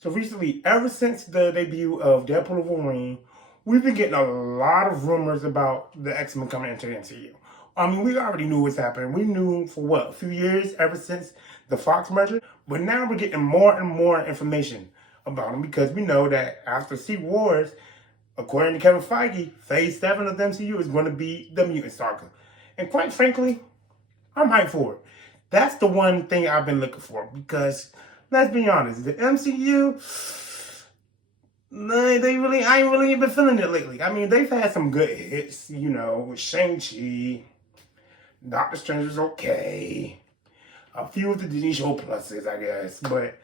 So recently, ever since the debut of Deadpool and Wolverine, we've been getting a lot of rumors about the X-Men coming into the MCU. I mean, we already knew what's happening. We knew for what, a few years, ever since the Fox merger. But now we're getting more and more information about them because we know that after Secret Wars, according to Kevin Feige, Phase 7 of the MCU is going to be the Mutant Saga. And quite frankly, I'm hyped for it. That's the one thing I've been looking for because, let's be honest, the MCU, I ain't really been feeling it lately. I mean, they've had some good hits, with Shang-Chi, Doctor Strange was okay, a few of the Disney Show pluses, I guess, but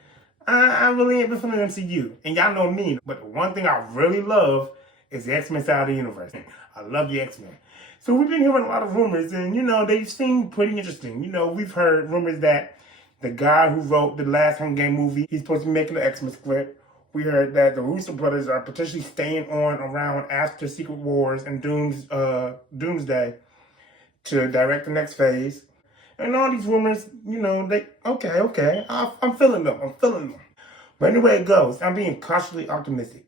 I really ain't been feeling MCU. And y'all know me, but the one thing I really love is the X-Men side of the universe. I love the X-Men. So we've been hearing a lot of rumors, and, they seem pretty interesting. We've heard rumors that the guy who wrote the last Hunger Game movie, he's supposed to be making the X-Men script. We heard that the Russo brothers are potentially staying on around after Secret Wars and Doomsday to direct the next phase. And all these rumors, okay. I'm feeling them. But anyway it goes, I'm being cautiously optimistic.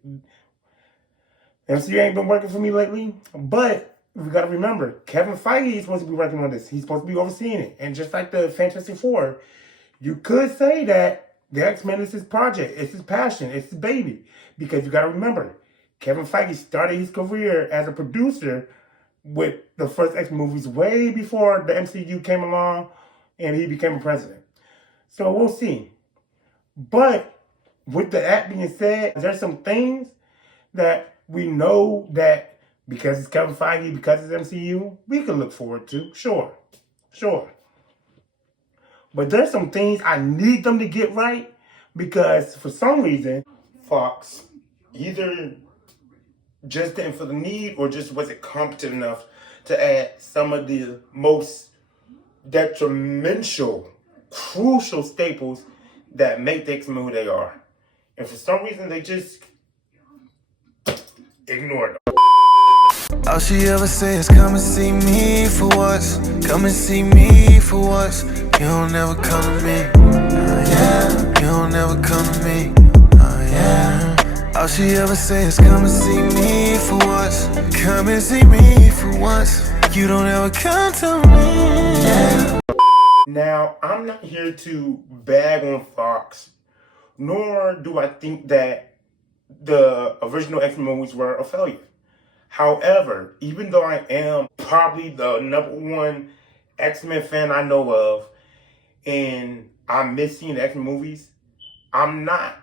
MCU ain't been working for me lately, but we gotta remember, Kevin Feige is supposed to be working on this. He's supposed to be overseeing it. And just like the Fantastic Four, you could say that the X-Men is his project. It's his passion. It's his baby. Because you gotta remember, Kevin Feige started his career as a producer with the first X movies way before the MCU came along and he became a president. So we'll see. But with that being said, there's some things that we know that because it's Kevin Feige, because it's MCU, we can look forward to. Sure. But there's some things I need them to get right because for some reason, Fox either just didn't feel the need or just wasn't competent enough to add some of the most detrimental, crucial staples that make the X-Men who they are. And for some reason, they just ignored them. All she ever says, come and see me for once. Come and see me for once. You don't ever come to me. Yeah. You don't ever come to me. Yeah. All she ever says, come and see me for once. Come and see me for once. You don't ever come to me. Yeah. Now, I'm not here to bag on Fox, nor do I think that the original X-Men movies were a failure. However, even though I am probably the #1 X-Men fan I know of, and I miss seeing the X-Men movies, I'm not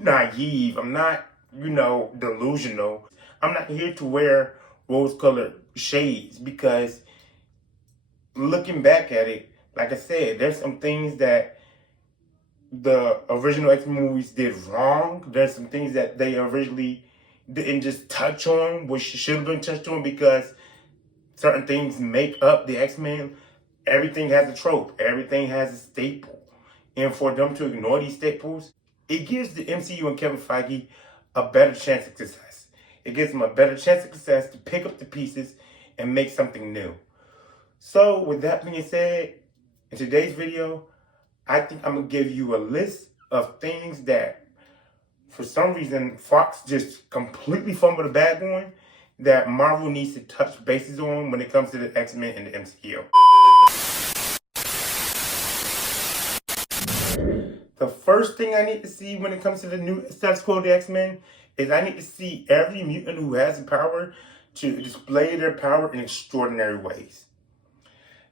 naive. I'm not, delusional. I'm not here to wear rose-colored shades because looking back at it, like I said, there's some things that the original X-Men movies did wrong. There's some things that they originally didn't just touch on, which should have been touched on because certain things make up the X-Men. Everything has a trope. Everything has a staple. And for them to ignore these staples, it gives the MCU and Kevin Feige a better chance of success. It gives them a better chance of success to pick up the pieces and make something new. So with that being said, in today's video, I think I'm going to give you a list of things that for some reason, Fox just completely fumbled the bag on that Marvel needs to touch bases on when it comes to the X-Men and the MCU. The first thing I need to see when it comes to the new status quo of the X-Men is I need to see every mutant who has the power to display their power in extraordinary ways.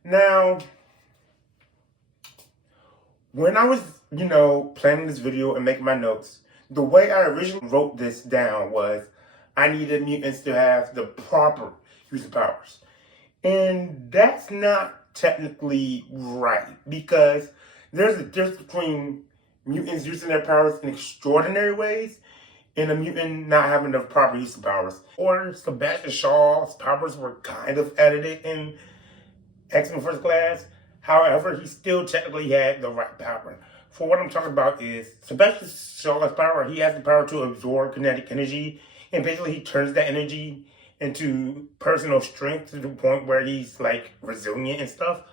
Now, when I was, planning this video and making my notes, the way I originally wrote this down was I needed mutants to have the proper use of powers. And that's not technically right because there's a difference between mutants using their powers in extraordinary ways and a mutant not having the proper use of powers. Or Sebastian Shaw's powers were kind of edited in X-Men First Class. However, he still technically had the right power. For what I'm talking about is Sebastian Shaw's power. He has the power to absorb kinetic energy, and basically he turns that energy into personal strength to the point where he's like resilient and stuff.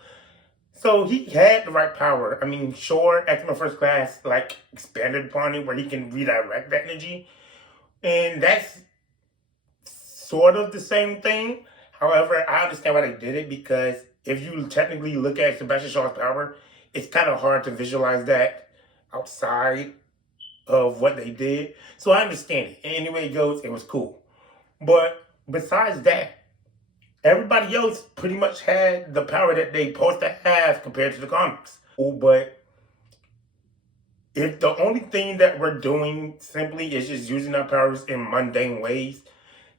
So he had the right power. I mean, sure, X-Men First Class like expanded upon it where he can redirect that energy. And that's sort of the same thing. However, I understand why they did it because if you technically look at Sebastian Shaw's power, it's kind of hard to visualize that outside of what they did. So I understand it. Anyway it goes, it was cool. But besides that, everybody else pretty much had the power that they supposed to have compared to the comics. But if the only thing that we're doing simply is just using our powers in mundane ways,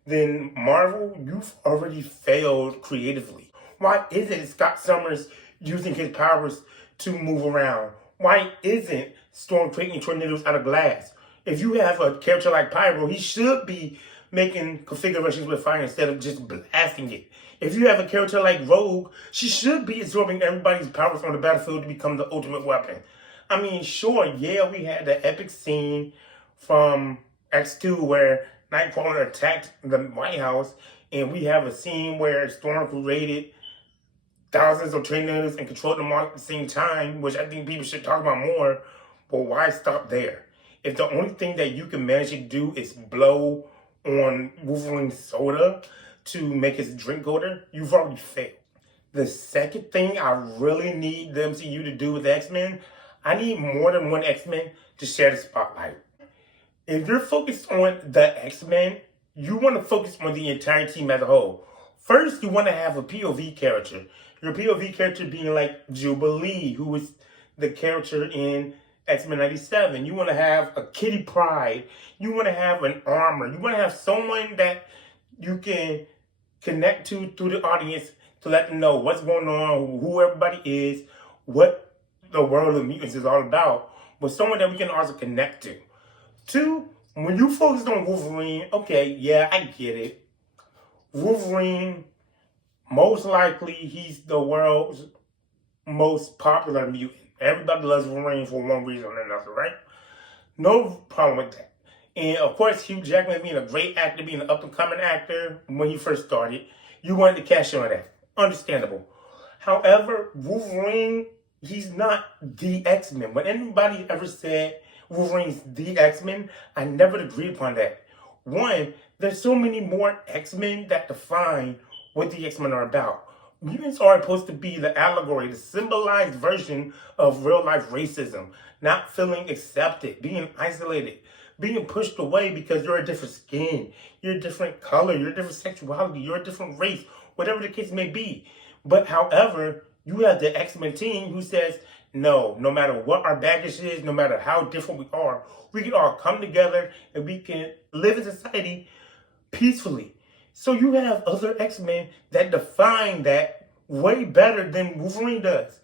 then Marvel, you've already failed creatively. Why isn't Scott Summers using his powers to move around? Why isn't Storm creating tornadoes out of glass? If you have a character like Pyro, he should be making configurations with fire instead of just blasting it. If you have a character like Rogue, she should be absorbing everybody's powers on the battlefield to become the ultimate weapon. I mean, sure, yeah, we had the epic scene from X2 where Nightcrawler attacked the White House, and we have a scene where Storm created thousands of tornadoes and controlled them all at the same time, which I think people should talk about more. But why stop there? If the only thing that you can manage to do is blow on Wolverine's soda to make his drink colder, you've already failed. The second thing I really need the MCU to do with the X-Men, I need more than one X-Men to share the spotlight. If you're focused on the X-Men, you want to focus on the entire team as a whole. First, you want to have a POV character. Your POV character being like Jubilee, who was the character in X-Men 97. You want to have a Kitty Pryde. You want to have an Armor. You want to have someone that you can connect to through the audience to let them know what's going on, who everybody is, what the world of mutants is all about, but someone that we can also connect to. Two, when you focus on Wolverine, okay, yeah, I get it. Wolverine, most likely, he's the world's most popular mutant. Everybody loves Wolverine for one reason or another, right? No problem with that. And of course, Hugh Jackman being a great actor, being an up-and-coming actor when he first started, you wanted to cash in on that. Understandable. However, Wolverine, he's not the X-Men. When anybody ever said Wolverine's the X-Men, I never agreed upon that. One, there's so many more X-Men that define what the X-Men are about. Mutants are supposed to be the allegory, the symbolized version of real-life racism, not feeling accepted, being isolated, being pushed away because you're a different skin, you're a different color, you're a different sexuality, you're a different race, whatever the case may be. But however, you have the X-Men team who says, no matter what our baggage is, no matter how different we can all come together and we can live in society peacefully. So you have other X-Men that define that way better than Wolverine does.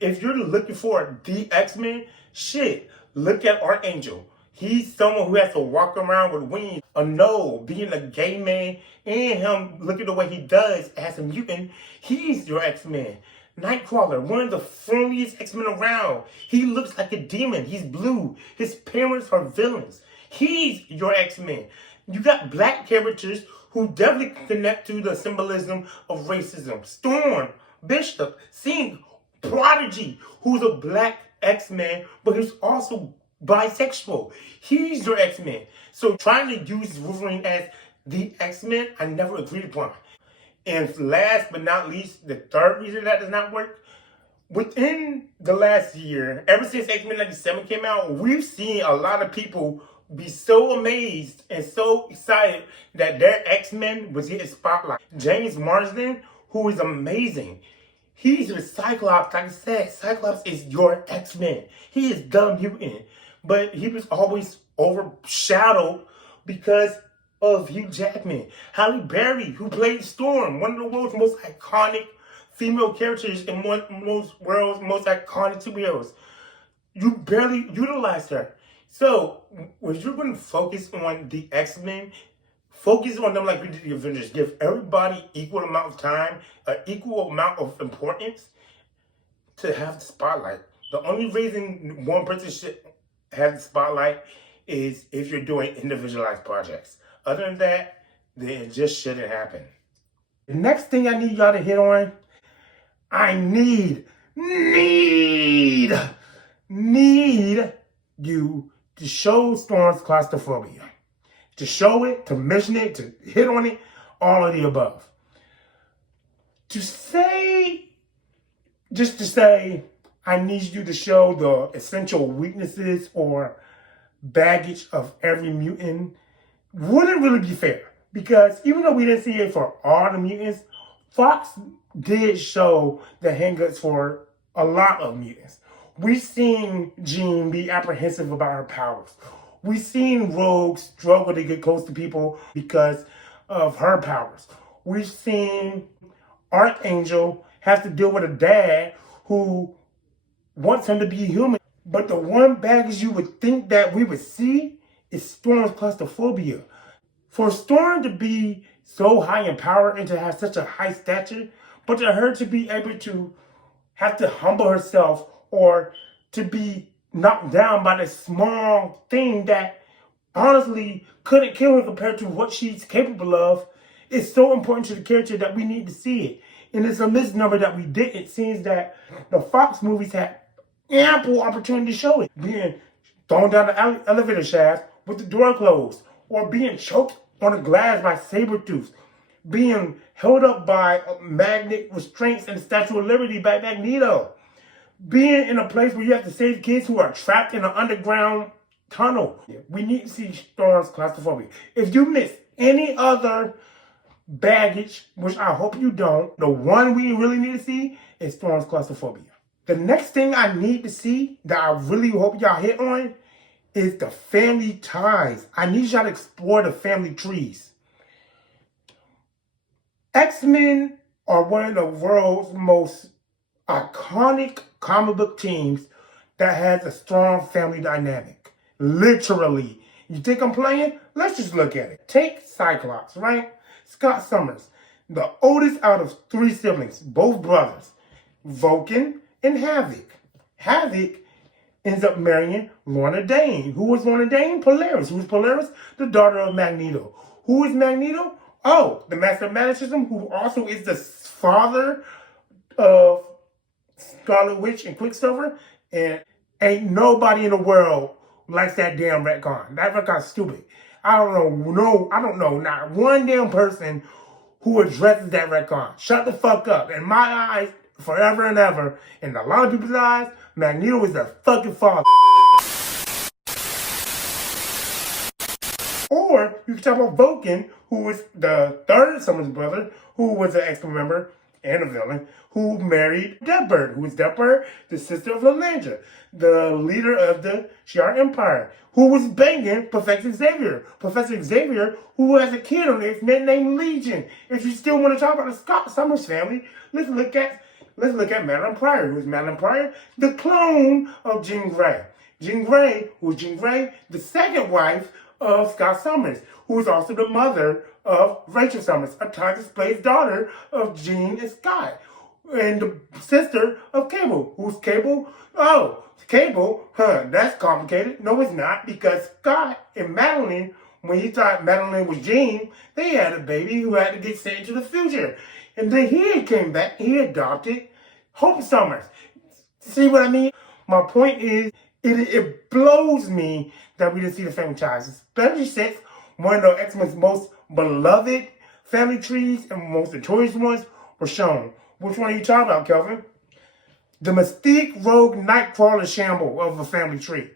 If you're looking for the X-Men, shit, look at Archangel. He's someone who has to walk around with wings. Being a gay man, and him look at the way he does as a mutant, he's your X-Men. Nightcrawler, one of the friendliest X-Men around. He looks like a demon. He's blue. His parents are villains. He's your X-Men. You got black characters who definitely connect to the symbolism of racism. Storm, Bishop, Sing, Prodigy, who's a black X-Men, but he's also bisexual. He's your X-Men. So trying to use Wolverine as the X-Men, I never agreed upon. And last but not least, the third reason that does not work, within the last year, ever since X-Men 97 came out, we've seen a lot of people be so amazed and so excited that their X-Men was getting spotlight. James Marsden, who is amazing. He's with Cyclops. Like I said, Cyclops is your X-Men. He is the mutant. But he was always overshadowed because of Hugh Jackman. Halle Berry, who played Storm, one of the world's most iconic female characters and one of the world's most iconic superheroes. You barely utilized her. So, if you're going to focus on the X-Men, focus on them like we did the Avengers. Give everybody equal amount of time, an equal amount of importance to have the spotlight. The only reason one person should have the spotlight is if you're doing individualized projects. Other than that, then it just shouldn't happen. The next thing I need y'all to hit on, I need need you to show Storm's claustrophobia. To show it, to mention it, to hit on it, all of the above. Just to say, I need you to show the essential weaknesses or baggage of every mutant wouldn't really be fair. Because even though we didn't see it for all the mutants, Fox did show the hangups for a lot of mutants. We've seen Jean be apprehensive about her powers. We've seen Rogue struggle to get close to people because of her powers. We've seen Archangel have to deal with a dad who wants him to be human. But the one baggage you would think that we would see is Storm's claustrophobia. For Storm to be so high in power and to have such a high stature, but to her to be able to have to humble herself or to be knocked down by this small thing that honestly couldn't kill her compared to what she's capable of, is so important to the character that we need to see it. And it's a misnomer that we didn't. It seems that the Fox movies had ample opportunity to show it. Being thrown down the elevator shaft with the door closed, or being choked on a glass by Sabretooth, being held up by magnet restraints and the Statue of Liberty by Magneto, being in a place where you have to save kids who are trapped in an underground tunnel. We need to see Storm's claustrophobia. If you miss any other baggage, which I hope you don't, the one we really need to see is Storm's claustrophobia. The next thing I need to see that I really hope y'all hit on is the family ties. I need y'all to explore the family trees. X-Men are one of the world's most iconic comic book teams that has a strong family dynamic. Literally. You think I'm playing? Let's just look at it. Take Cyclops, right? Scott Summers, the oldest out of 3 siblings, both brothers, Vulcan and Havoc. Havoc ends up marrying Lorna Dane. Who was Lorna Dane? Polaris. Who is Polaris? The daughter of Magneto. Who is Magneto? Oh, the Master of Magnetism, who also is the father of Scarlet Witch and Quicksilver. And ain't nobody in the world likes that damn retcon. That retcon's stupid. I don't know, not one damn person who addresses that retcon. Shut the fuck up. In my eyes, forever and ever, in a lot of people's eyes, Magneto is their fucking father. Or you can talk about Vulcan, who was the third Summers brother, who was an X-Men member and a villain, who married Deathbird, who was Deathbird, the sister of Lalandra, the leader of the Shi'ar Empire, who was banging Professor Xavier. Professor Xavier, who has a kid on the X-Men named Legion. If you still want to talk about the Scott Summers family, let's look at Madeline Pryor. Who is Madeline Pryor? The clone of Jean Grey. Jean Grey, who is Jean Grey, the second wife of Scott Summers, who is also the mother of Rachel Summers, a Titus Play's daughter of Jean and Scott, and the sister of Cable. Who's Cable? Oh, Cable, that's complicated. No, it's not, because Scott and Madeline, when he thought Madeline was Jean, they had a baby who had to get sent into the future. And then he came back, he adopted Hope Summers. See what I mean? My point is, it blows me that we didn't see the family ties, especially since one of the X-Men's most beloved family trees and most notorious ones were shown. Which one are you talking about, Kelvin? The Mystique, Rogue, Nightcrawler shamble of a family tree.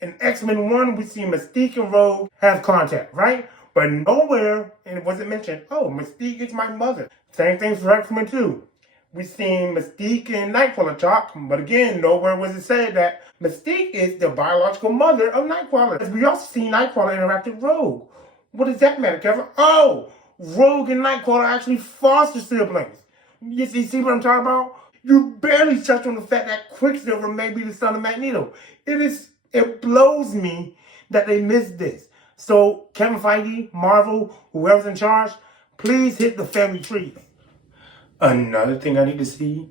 In X-Men 1, we see Mystique and Rogue have contact, right? But nowhere, and it wasn't mentioned, oh, Mystique is my mother. Same thing for X-Men 2. We seen Mystique and Nightcrawler talk, but again, nowhere was it said that Mystique is the biological mother of Nightcrawler. We also see Nightcrawler interact with Rogue. What does that matter, Kevin? Oh, Rogue and Nightcrawler are actually foster siblings. You see what I'm talking about? You barely touched on the fact that Quicksilver may be the son of Magneto. It blows me that they missed this. So, Kevin Feige, Marvel, whoever's in charge, please hit the family tree. Another thing I need to see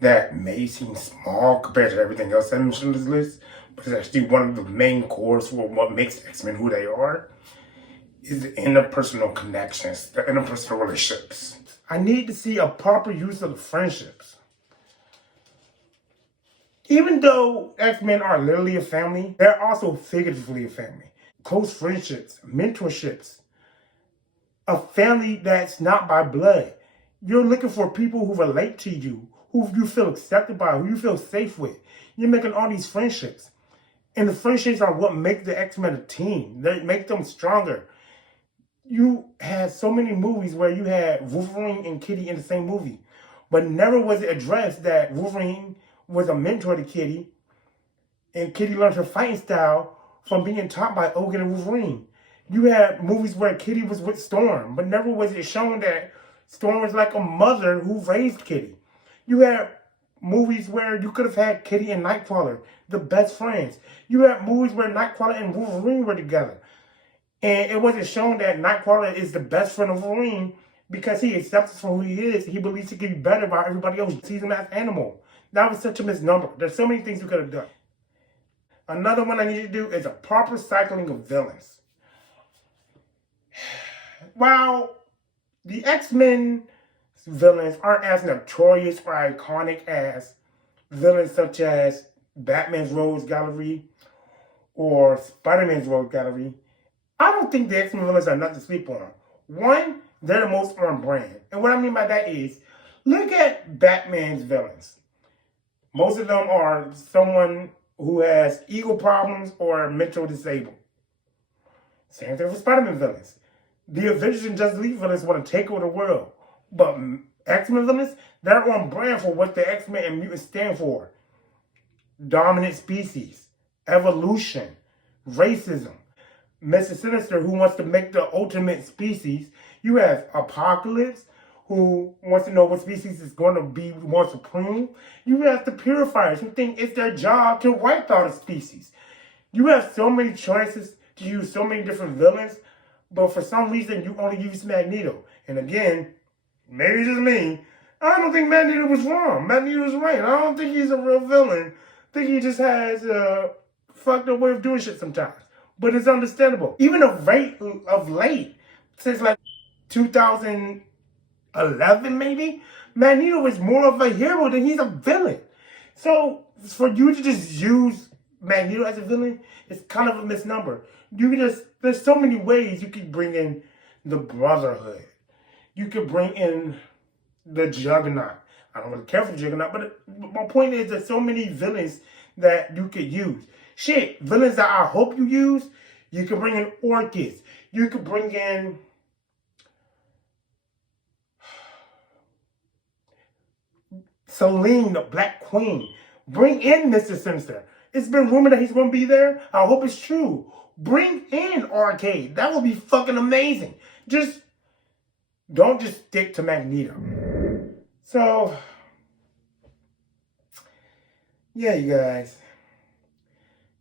that may seem small compared to everything else I mentioned on this list, but it's actually one of the main cores for what makes X-Men who they are, is the interpersonal connections, the interpersonal relationships. I need to see a proper use of the friendships. Even though X-Men are literally a family, they're also figuratively a family. Close friendships, mentorships, a family that's not by blood. You're looking for people who relate to you, who you feel accepted by, who you feel safe with. You're making all these friendships. And the friendships are what make the X-Men a team. They make them stronger. You had so many movies where you had Wolverine and Kitty in the same movie, but never was it addressed that Wolverine was a mentor to Kitty, and Kitty learned her fighting style from being taught by Hogan and Wolverine. You had movies where Kitty was with Storm, but never was it shown that Storm was like a mother who raised Kitty. You had movies where you could have had Kitty and Nightcrawler, the best friends. You had movies where Nightcrawler and Wolverine were together. And it wasn't shown that Nightcrawler is the best friend of Wolverine because he accepts for who he is. He believes he can be better by everybody else. He sees him as an animal. That was such a misnomer. There's so many things you could have done. Another one I need you to do is a proper cycling of villains. While the X-Men villains aren't as notorious or iconic as villains such as Batman's Rogues Gallery or Spider-Man's Rogues Gallery, I don't think the X-Men villains are nothing to sleep on. One, they're the most on brand. And what I mean by that is, look at Batman's villains. Most of them are someone who has ego problems or mental disabled. Same thing for Spider-Man villains. The Avengers and Justice League villains want to take over the world. But X-Men villains, they're on brand for what the X-Men and mutants stand for. Dominant species, evolution, racism. Mr. Sinister, who wants to make the ultimate species. You have Apocalypse, who wants to know what species is going to be more supreme. You have the Purifiers, who think it's their job to wipe out a species. You have so many choices to use so many different villains, but for some reason you only use Magneto. And again, maybe it's just me, I don't think Magneto was wrong. Magneto was right. I don't think he's a real villain. I think he just has a fucked up way of doing shit sometimes. But it's understandable. Even of late, since like 2011 maybe, Magneto is more of a hero than he's a villain. So for you to just use Magneto as a villain, it's kind of a misnomer. There's so many ways you could bring in the Brotherhood. You could bring in the Juggernaut. I don't really care for the Juggernaut, but my point is there's so many villains that you could use. Shit, villains that I hope you use, you could bring in Orchis. You could bring in Selene, the Black Queen. Bring in Mr. Sinister. It's been rumored that he's going to be there. I hope it's true. Bring in Arcade. That would be fucking amazing. Don't just stick to Magneto. So, yeah, you guys.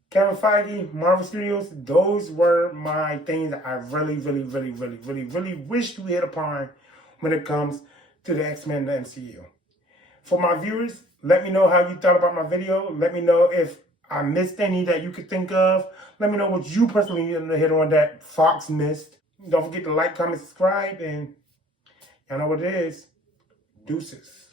Kevin Feige, Marvel Studios, those were my things that I really wish to hit upon when it comes to the X-Men and the MCU. For my viewers, let me know how you thought about my video. Let me know if I missed any that you could think of. Let me know what you personally need to hit on that Fox missed. Don't forget to like, comment, subscribe, and y'all know what it is. Deuces.